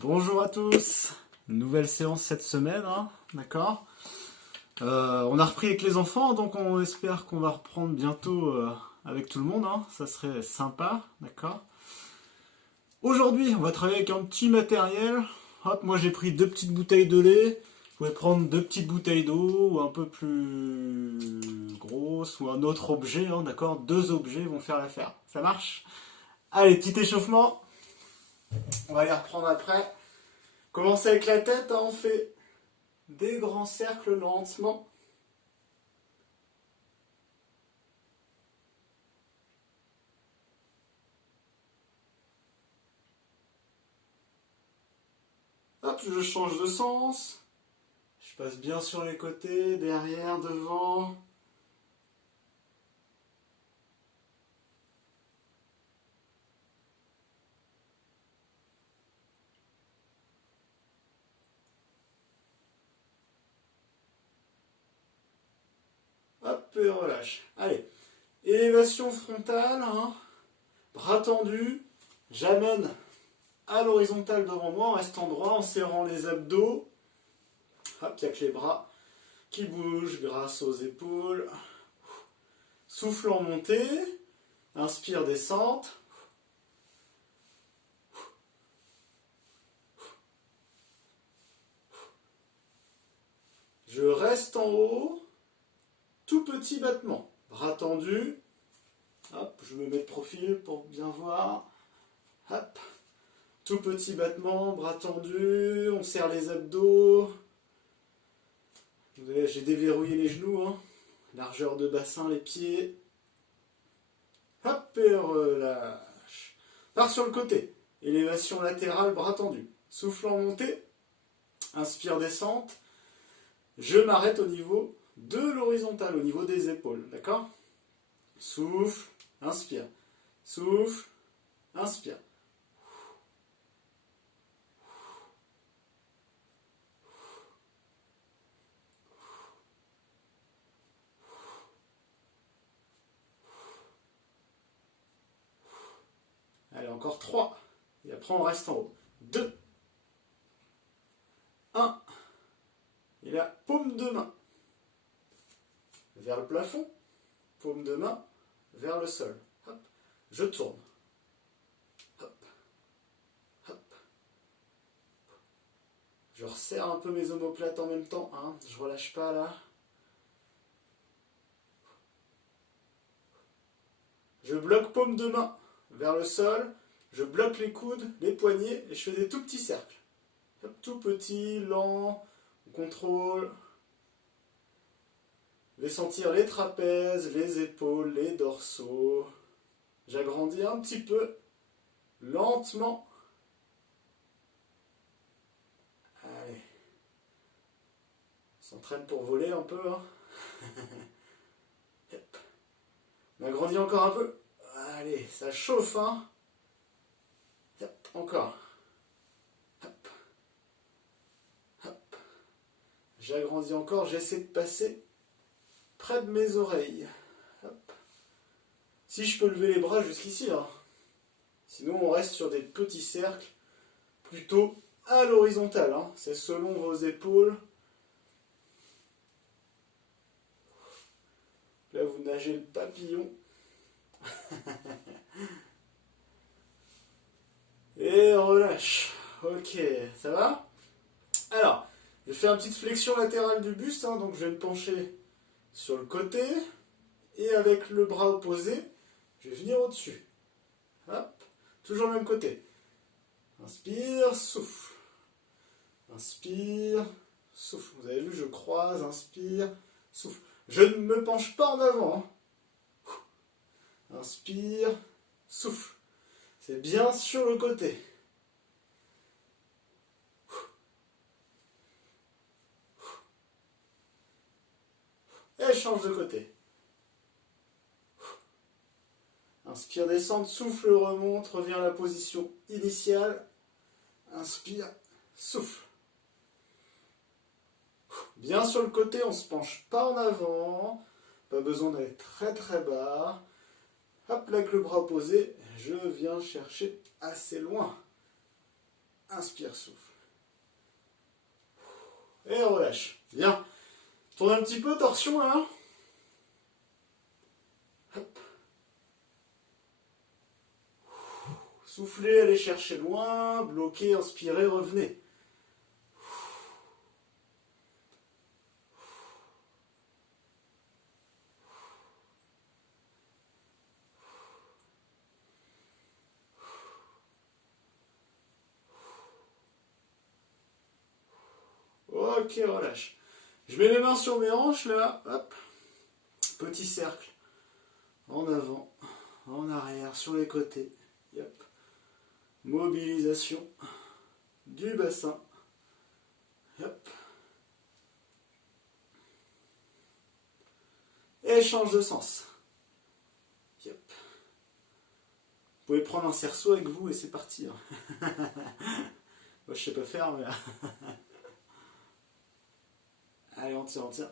Bonjour à tous, nouvelle séance cette semaine, hein, d'accord. On a repris avec les enfants, donc on espère qu'on va reprendre bientôt avec tout le monde, hein, ça serait sympa, d'accord. Aujourd'hui, on va travailler avec un petit matériel. Hop, moi j'ai pris 2 petites bouteilles de lait. Vous pouvez prendre 2 petites bouteilles d'eau ou un peu plus grosses ou un autre objet, hein, d'accord. 2 objets vont faire l'affaire. Ça marche? Allez, petit échauffement. On va les reprendre après. Commencer avec la tête, hein, on fait des grands cercles lentement. Hop, je change de sens. Je passe bien sur les côtés, derrière, devant. Hop, et relâche. Allez, élévation frontale, hein. Bras tendus. J'amène à l'horizontale devant moi en restant droit, en serrant les abdos. Hop, il n'y a que les bras qui bougent grâce aux épaules. Souffle en montée. Inspire, descente. Je reste en haut. Tout petit battement. Bras tendus. Hop, je me mets de profil pour bien voir. Hop. Tout petit battement, bras tendus. On serre les abdos. J'ai déverrouillé les genoux. Hein. Largeur de bassin, les pieds. Hop, et relâche. Part sur le côté. Élévation latérale, bras tendus. Souffle en montée. Inspire, descente. Je m'arrête au niveau de l'horizontale, au niveau des épaules. D'accord? Souffle, inspire. Souffle, inspire. Allez, encore 3. Et après, on reste en haut. 2. 1. Et la paume de main vers le plafond. Paume de main vers le sol. Hop. Je tourne. Hop. Hop. Je resserre un peu mes omoplates en même temps. Hein. Je relâche pas là. Je bloque paume de main vers le sol. Je bloque les coudes, les poignets et je fais des tout petits cercles. Hop, tout petit, lent, on contrôle. Je vais sentir les trapèzes, les épaules, les dorsaux. J'agrandis un petit peu, lentement. Allez. On s'entraîne pour voler un peu. Hein. On agrandit encore un peu. Allez, ça chauffe. Hein. Hop, encore. Hop. Hop. J'agrandis encore, j'essaie de passer près de mes oreilles. Hop. Si je peux lever les bras jusqu'ici. Hein. Sinon, on reste sur des petits cercles, plutôt à l'horizontale. Hein. C'est selon vos épaules. Là, vous nagez le papillon. Et relâche. Ok, ça va? Alors, je fais une petite flexion latérale du buste. Hein, donc, je vais me pencher sur le côté. Et avec le bras opposé, je vais venir au-dessus. Hop, toujours le même côté. Inspire, souffle. Inspire, souffle. Vous avez vu, je croise, inspire, souffle. Je ne me penche pas en avant. Hein. Inspire, souffle. C'est bien sur le côté. Et change de côté. Inspire, descendre, souffle, remonte, revient à la position initiale. Inspire, souffle. Bien sur le côté, on ne se penche pas en avant. Pas besoin d'aller très très bas. Hop, là avec le bras opposé, je viens chercher assez loin. Inspire, souffle. Et relâche. Bien. Tourne un petit peu, torsion là. Hop. Soufflez, allez chercher loin. Bloquez, inspirez, revenez. Ok, relâche. Je mets les mains sur mes hanches là. Hop. Petit cercle. En avant, en arrière, sur les côtés. Yep. Mobilisation du bassin. Yep. Et change de sens. Yep. Vous pouvez prendre un cerceau avec vous et c'est parti. Hein. Moi je sais pas faire mais... Allez, on tient, on tient.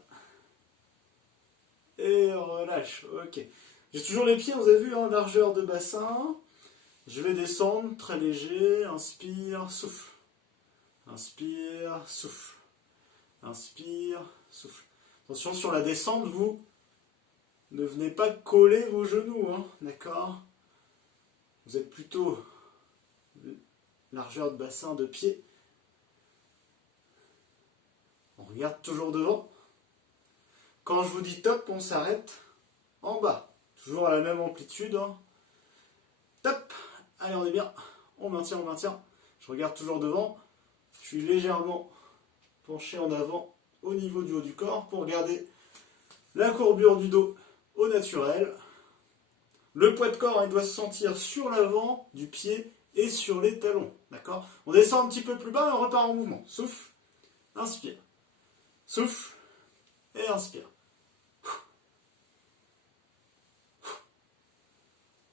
Et on relâche, ok. J'ai toujours les pieds, vous avez vu, en largeur de bassin. Je vais descendre, très léger. Inspire, souffle. Inspire, souffle. Inspire, souffle. Attention, sur la descente, vous ne venez pas coller vos genoux, hein, d'accord? Vous êtes plutôt largeur de bassin de pied. On regarde toujours devant. Quand je vous dis top, on s'arrête en bas. Toujours à la même amplitude. Hein. Top. Allez, on est bien. On maintient, on maintient. Je regarde toujours devant. Je suis légèrement penché en avant au niveau du haut du corps pour garder la courbure du dos au naturel. Le poids de corps, il doit se sentir sur l'avant du pied et sur les talons. D'accord? On descend un petit peu plus bas et on repart en mouvement. Souffle. Inspire. Souffle. Et inspire.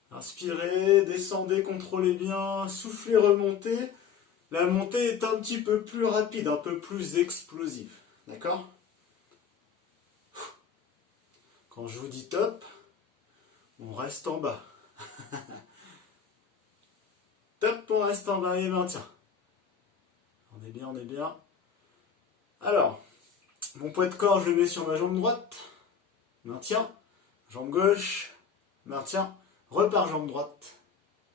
Inspirez, descendez, contrôlez bien, soufflez, remontez. La montée est un petit peu plus rapide, un peu plus explosive. D'accord? Quand je vous dis top, on reste en bas. Top, on reste en bas et maintien. On est bien, on est bien. Alors, mon poids de corps, je le mets sur ma jambe droite. Maintien. Jambe gauche. Maintien. Repars jambe droite.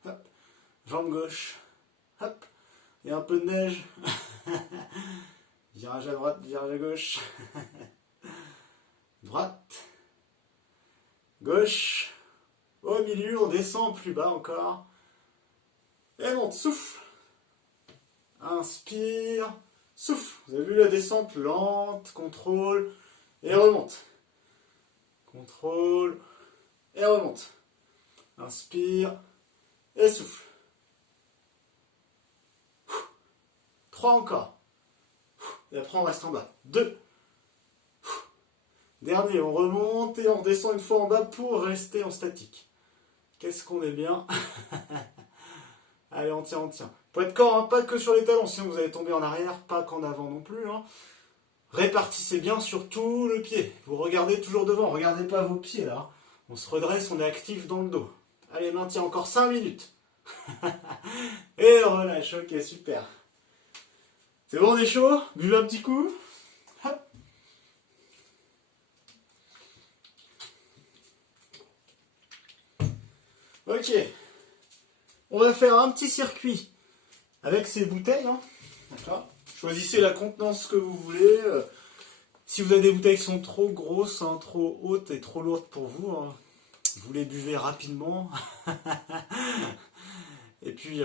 Hop. Jambe gauche. Hop. Il y a un peu de neige. Virage à droite, virage à gauche. Droite. Gauche. Au milieu, on descend plus bas encore. Et monte, souffle. Inspire. Souffle. Vous avez vu la descente lente, contrôle. Et remonte. Contrôle. Et remonte. Inspire. Et souffle. 3 encore. Et après on reste en bas. 2. Dernier, on remonte et on redescend une fois en bas pour rester en statique. Qu'est-ce qu'on est bien. Allez, on tient, on tient. Poids de corps, hein, pas que sur les talons, sinon vous allez tomber en arrière, pas qu'en avant non plus. Hein. Répartissez bien sur tout le pied. Vous regardez toujours devant, regardez pas vos pieds là. On se redresse, on est actif dans le dos. Allez, maintien encore 5 minutes. Et relâche, ok, super. C'est bon, on est chaud? Buvez un petit coup. Hop. Ok. On va faire un petit circuit avec ces bouteilles. Hein. D'accord. Choisissez la contenance que vous voulez. Si vous avez des bouteilles qui sont trop grosses, hein, trop hautes et trop lourdes pour vous, hein, vous les buvez rapidement. Et puis,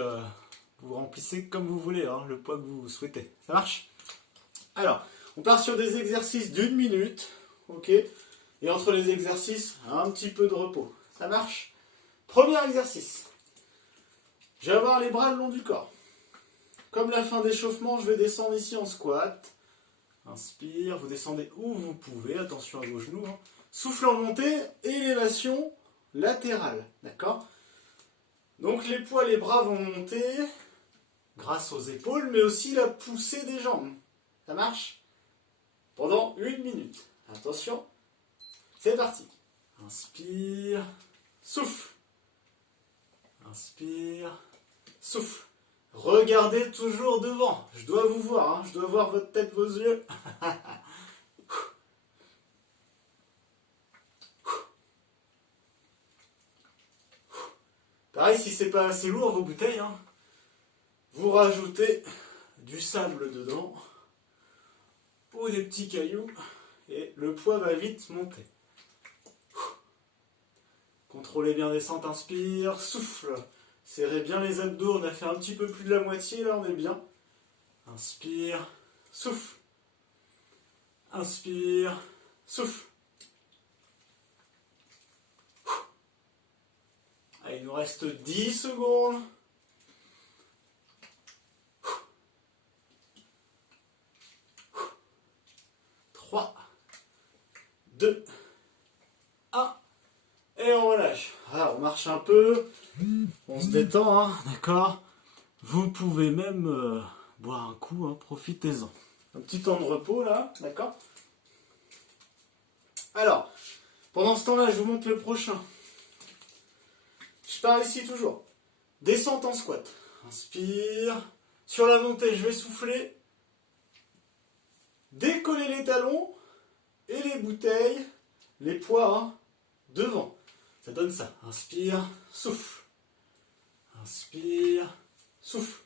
vous remplissez comme vous voulez, hein, le poids que vous souhaitez. Ça marche? Alors, on part sur des exercices d'1 minute. Ok. Et entre les exercices, un petit peu de repos. Ça marche? Premier exercice. Je vais avoir les bras le long du corps. Comme la fin d'échauffement, je vais descendre ici en squat. Inspire, vous descendez où vous pouvez, attention à vos genoux. Hein. Souffle en montée, élévation latérale, d'accord? Donc les poids, les bras vont monter grâce aux épaules, mais aussi la poussée des jambes. Ça marche? Pendant 1 minute. Attention, c'est parti. Inspire, souffle. Inspire, souffle. Regardez toujours devant. Je dois vous voir, hein. Je dois voir votre tête, vos yeux. Pareil, si c'est pas assez lourd vos bouteilles, hein, vous rajoutez du sable dedans ou des petits cailloux et le poids va vite monter. Contrôlez bien descente, inspire, souffle. Serrez bien les abdos, on a fait un petit peu plus de la moitié, là on est bien. Inspire, souffle. Inspire, souffle. Allez, il nous reste 10 secondes. 3, 2, 1. Et on relâche. Ah, on marche un peu. On se détend, hein, d'accord. Vous pouvez même boire un coup, hein, profitez-en. Un petit temps de repos là, d'accord. Alors, pendant ce temps-là, je vous montre le prochain. Je pars ici toujours. Descente en squat. Inspire. Sur la montée, je vais souffler. Décoller les talons et les bouteilles, les poids, hein, devant. Ça donne ça. Inspire, souffle. Inspire, souffle.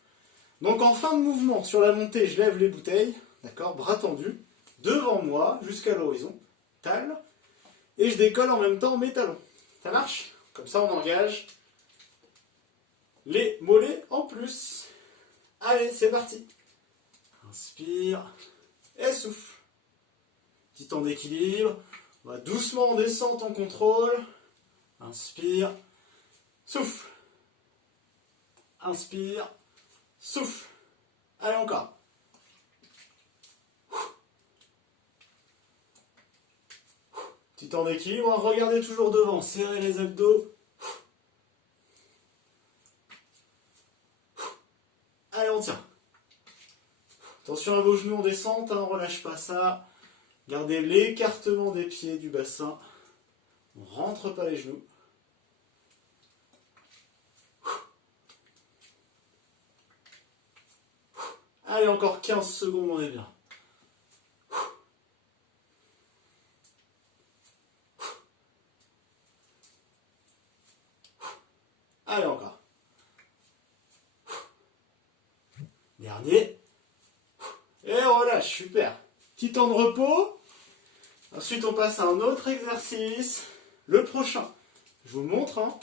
Donc en fin de mouvement, sur la montée, je lève les bouteilles, d'accord, bras tendus, devant moi, jusqu'à l'horizon, tal, et je décolle en même temps mes talons. Ça marche? Comme ça, on engage les mollets en plus. Allez, c'est parti. Inspire et souffle. Petit temps d'équilibre. On va doucement en descente, on contrôle. Inspire, souffle. Inspire, souffle. Allez, encore. Petit temps d'équilibre, regardez toujours devant, serrez les abdos. Allez, on tient. Attention à vos genoux en descente, hein, on ne relâche pas ça. Gardez l'écartement des pieds du bassin. On ne rentre pas les genoux. Allez, encore 15 secondes, on est bien. Allez, encore. Dernier. Et on relâche, super. Petit temps de repos. Ensuite, on passe à un autre exercice. Le prochain, je vous le montre. Hein.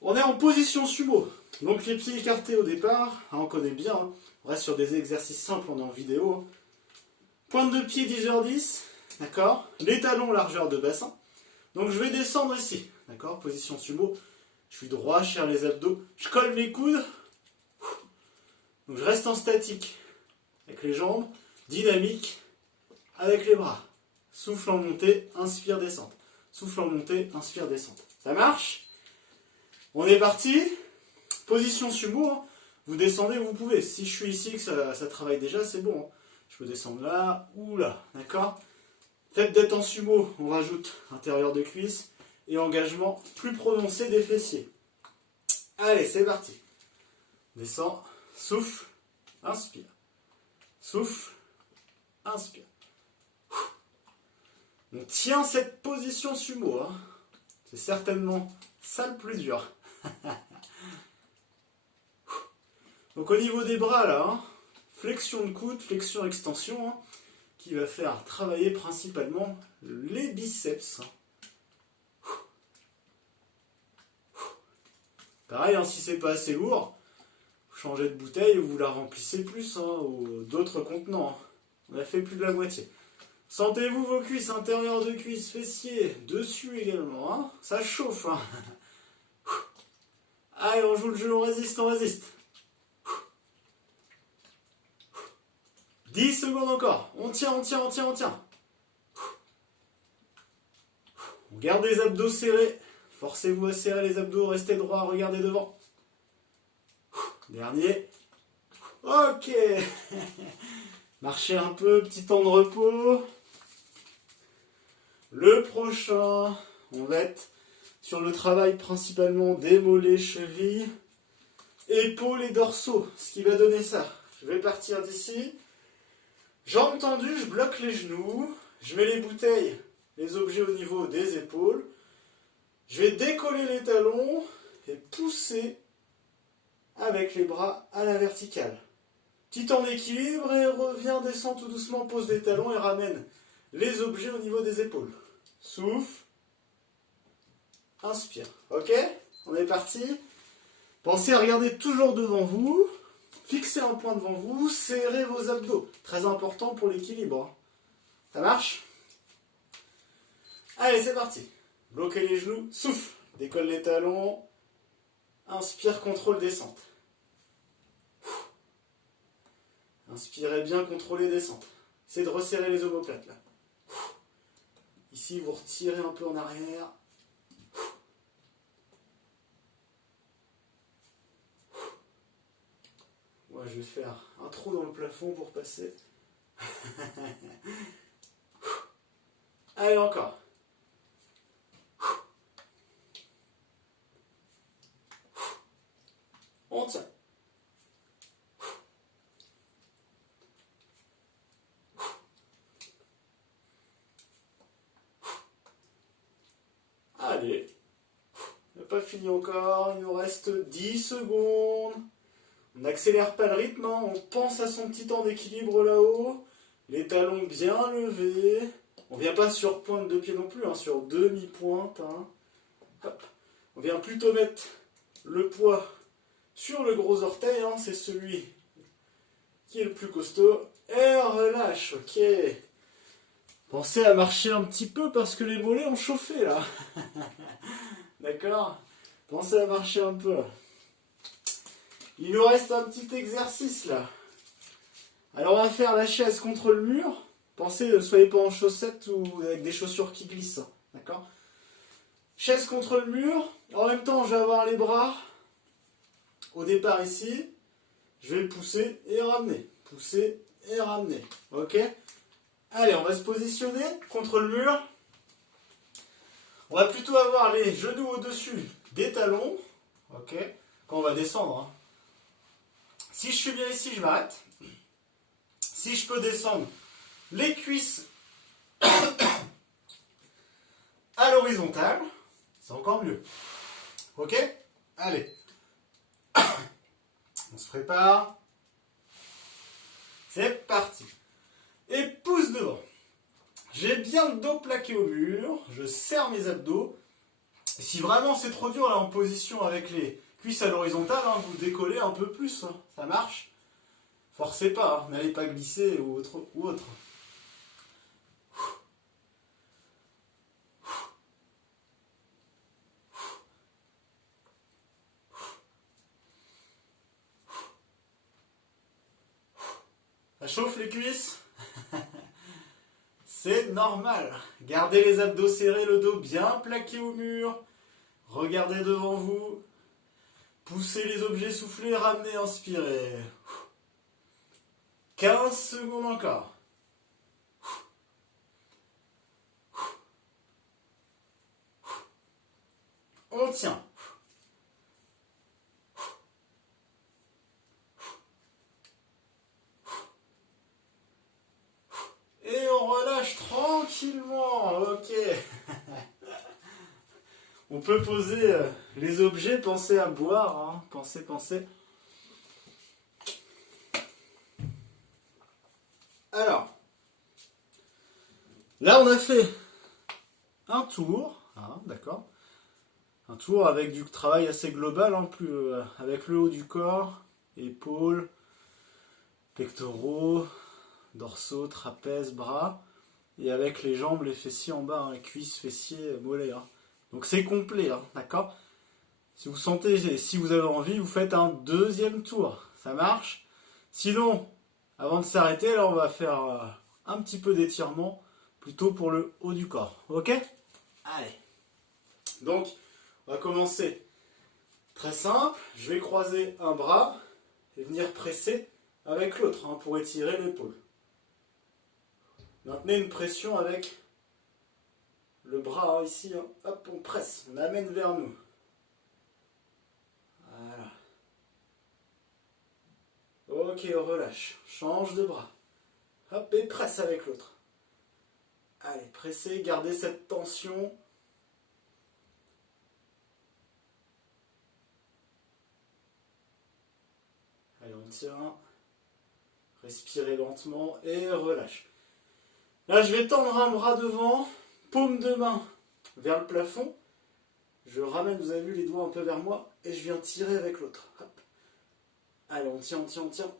On est en position sumo. Donc les pieds écartés au départ. Hein, on connaît bien. Hein. On reste sur des exercices simples, on est en vidéo. Hein. Pointe de pied 10h10. D'accord. Les talons largeur de bassin. Donc je vais descendre ici. D'accord. Position sumo. Je suis droit, je serre les abdos. Je colle les coudes. Donc je reste en statique. Avec les jambes. Dynamique. Avec les bras. Souffle en montée, inspire, descente. Souffle en montée, inspire, descente. Ça marche? On est parti. Position sumo. Hein. Vous descendez où vous pouvez. Si je suis ici, que ça travaille déjà, c'est bon. Hein. Je peux descendre là ou là. D'accord? Fait d'être en sumo, on rajoute intérieur de cuisse et engagement plus prononcé des fessiers. Allez, c'est parti. Descends, souffle, inspire. Souffle, inspire. On tient cette position sumo. Hein. C'est certainement ça le plus dur. Donc au niveau des bras là, hein, flexion de coude, flexion extension, hein, qui va faire travailler principalement les biceps. Pareil, hein, si c'est pas assez lourd, vous changez de bouteille ou vous la remplissez plus, hein, ou d'autres contenants. Hein. On a fait plus de la moitié. Sentez-vous vos cuisses, intérieur de cuisses, fessiers, dessus également. Hein. Ça chauffe. Hein. Allez, on joue le jeu, on résiste, on résiste. 10 secondes encore. On tient, on tient, on tient, on tient. On garde les abdos serrés. Forcez-vous à serrer les abdos, restez droit, regardez devant. Dernier. Ok. Marchez un peu, petit temps de repos. Le prochain, on va être sur le travail principalement des mollets, chevilles. épaules et dorsaux, ce qui va donner ça. Je vais partir d'ici. Jambes tendues, je bloque les genoux. Je mets les bouteilles, les objets au niveau des épaules. Je vais décoller les talons et pousser avec les bras à la verticale. Petit temps d'équilibre et reviens, descends tout doucement, pose les talons et ramène les objets au niveau des épaules. Souffle. Inspire. Ok? On est parti. Pensez à regarder toujours devant vous. Fixez un point devant vous. Serrez vos abdos. Très important pour l'équilibre. Ça marche? Allez, c'est parti. Bloquez les genoux. Souffle. Décolle les talons. Inspire, contrôle, descente. Inspirez bien, contrôlez, descente. Essayez de resserrer les omoplates là. Ici, vous retirez un peu en arrière. Moi, je vais faire un trou dans le plafond pour passer. Allez, encore. On tient. Allez. On n'a pas fini encore. Il nous reste 10 secondes. On n'accélère pas le rythme. Hein. On pense à son petit temps d'équilibre là-haut. Les talons bien levés. On ne vient pas sur pointe de pied non plus. Hein, sur demi-pointe. Hein. Hop. On vient plutôt mettre le poids sur le gros orteil. Hein. C'est celui qui est le plus costaud. Et relâche. Ok. Pensez à marcher un petit peu parce que les mollets ont chauffé là. D'accord? Pensez à marcher un peu. Il nous reste un petit exercice là. Alors on va faire la chaise contre le mur. Pensez, ne soyez pas en chaussettes ou avec des chaussures qui glissent. D'accord? Chaise contre le mur. En même temps, je vais avoir les bras au départ ici. Je vais le pousser et ramener. Pousser et ramener. Ok? Allez, on va se positionner contre le mur. On va plutôt avoir les genoux au-dessus des talons. Ok? Quand on va descendre. Hein. Si je suis bien ici, je m'arrête. Si je peux descendre les cuisses à l'horizontale, c'est encore mieux. Ok? Allez. On se prépare. C'est parti. Et pouce devant. J'ai bien le dos plaqué au mur. Je serre mes abdos. Et si vraiment c'est trop dur là en position avec les cuisses à l'horizontale, hein, vous décollez un peu plus. Hein. Ça marche. Forcez pas. Hein. N'allez pas glisser ou autre. Ça chauffe les cuisses? C'est normal. Gardez les abdos serrés, le dos bien plaqué au mur. Regardez devant vous. Poussez les objets, soufflez, ramenez, inspirez. 15 secondes encore. On tient. Et on relâche tranquillement. Ok. On peut poser les objets, pensez à boire. Hein. Pensez. Alors. Là, on a fait un tour. Hein, d'accord. Un tour avec du travail assez global. Hein, avec le haut du corps, épaules, pectoraux, dorsaux, trapèzes, bras. Et avec les jambes, les fessiers en bas, hein, cuisses, fessiers, mollets. Hein. Donc c'est complet, hein, d'accord? Si vous sentez, si vous avez envie, vous faites un deuxième tour. Ça marche? Sinon, avant de s'arrêter, là, on va faire un petit peu d'étirement, plutôt pour le haut du corps. Ok? Allez. Donc, on va commencer très simple. Je vais croiser un bras et venir presser avec l'autre hein, pour étirer l'épaule. Maintenez une pression avec le bras hein, ici. Hein. Hop, on presse, on amène vers nous. Voilà. Ok, relâche. Change de bras. Hop, et presse avec l'autre. Allez, pressez, gardez cette tension. Allez, on tient. Respirez lentement et relâche. Là, je vais tendre un bras devant, paume de main vers le plafond. Je ramène, vous avez vu, les doigts un peu vers moi et je viens tirer avec l'autre. Hop. Allez, on tient, on tient, on tient.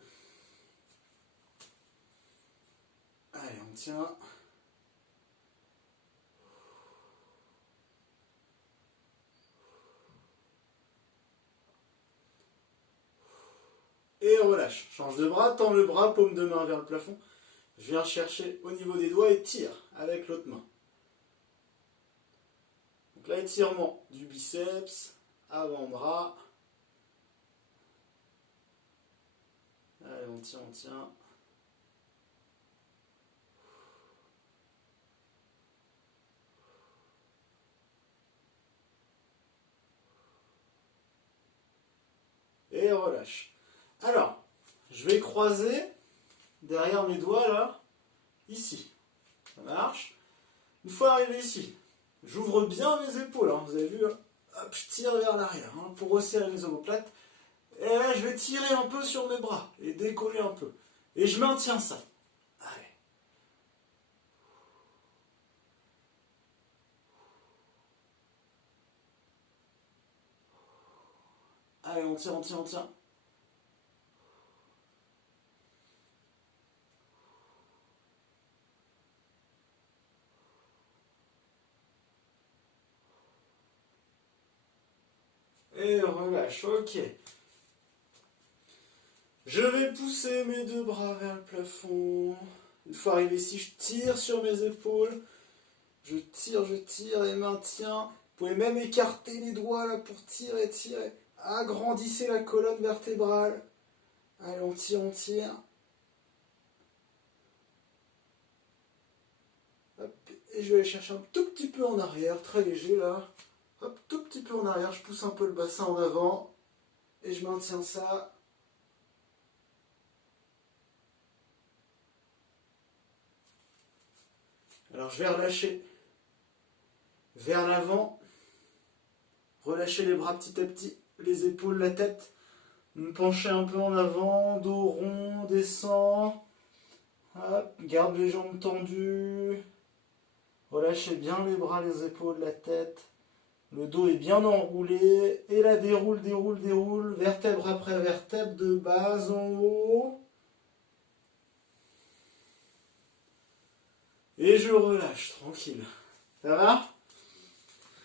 Allez, on tient. Et relâche. Change de bras, tends le bras, paume de main vers le plafond. Je viens chercher au niveau des doigts et tire avec l'autre main. Donc là, étirement du biceps, avant-bras. Allez, on tient, on tient. Et relâche. Alors, je vais croiser derrière mes doigts là, ici. Ça marche. Une fois arrivé ici, j'ouvre bien mes épaules, hein, vous avez vu, hop, je tire vers l'arrière hein, pour resserrer mes omoplates. Et là, je vais tirer un peu sur mes bras et décoller un peu. Et je maintiens ça. Allez. Allez, on tient, on tient, on tient. Et relâche, ok. Je vais pousser mes deux bras vers le plafond. Une fois arrivé ici, je tire sur mes épaules. Je tire et maintiens. Vous pouvez même écarter les doigts là pour tirer, tirer. Agrandissez la colonne vertébrale. Allez, on tire, on tire. Hop, et je vais aller chercher un tout petit peu en arrière, très léger là. Hop, tout petit peu en arrière, je pousse un peu le bassin en avant. Et je maintiens ça. Alors je vais relâcher vers l'avant. Relâcher les bras petit à petit, les épaules, la tête. Me pencher un peu en avant, dos rond, descend. Hop, garde les jambes tendues. Relâchez bien les bras, les épaules, la tête. Le dos est bien enroulé. Et là, déroule, déroule, déroule. Vertèbre après vertèbre, de bas en haut. Et je relâche, tranquille. Ça va ?